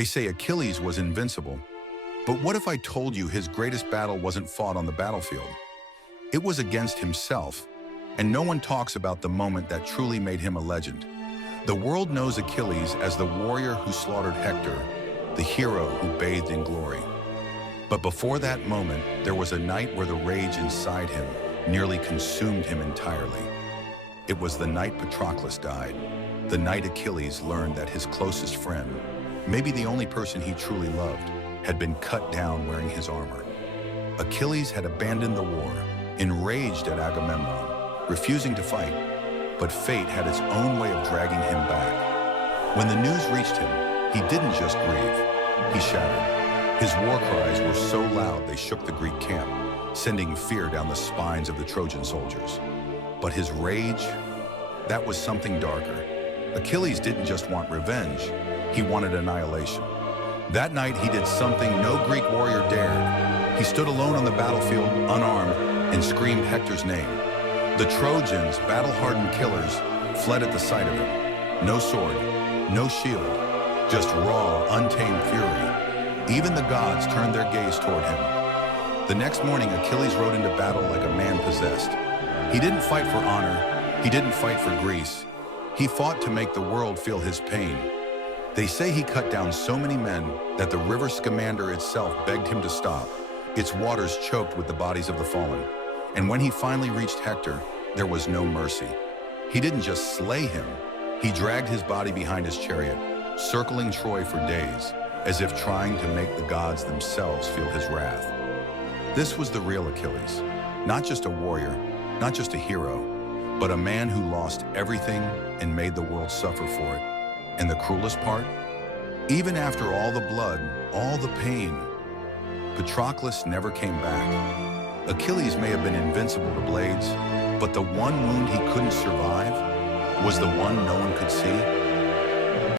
They say Achilles was invincible. But what if I told you his greatest battle wasn't fought on the battlefield? It was against himself, and no one talks about the moment that truly made him a legend. The world knows Achilles as the warrior who slaughtered Hector, the hero who bathed in glory. But before that moment, there was a night where the rage inside him nearly consumed him entirely. It was the night Patroclus died, the night Achilles learned that his closest friend, maybe the only person he truly loved, had been cut down wearing his armor. Achilles had abandoned the war, enraged at Agamemnon, refusing to fight, but fate had its own way of dragging him back. When the news reached him, he didn't just grieve, he shouted. His war cries were so loud they shook the Greek camp, sending fear down the spines of the Trojan soldiers. But his rage, that was something darker. Achilles didn't just want revenge, he wanted annihilation. That night he did something no Greek warrior dared. He stood alone on the battlefield, unarmed, and screamed Hector's name. The Trojans, battle-hardened killers, fled at the sight of him. No sword, no shield, just raw, untamed fury. Even the gods turned their gaze toward him. The next morning, Achilles rode into battle like a man possessed. He didn't fight for honor, he didn't fight for Greece. He fought to make the world feel his pain. They say he cut down so many men that the river Scamander itself begged him to stop, its waters choked with the bodies of the fallen. And when he finally reached Hector, there was no mercy. He didn't just slay him, he dragged his body behind his chariot, circling Troy for days, as if trying to make the gods themselves feel his wrath. This was the real Achilles, not just a warrior, not just a hero, but a man who lost everything and made the world suffer for it. And the cruelest part? Even after all the blood, all the pain, Patroclus never came back. Achilles may have been invincible to blades, but the one wound he couldn't survive was the one no one could see.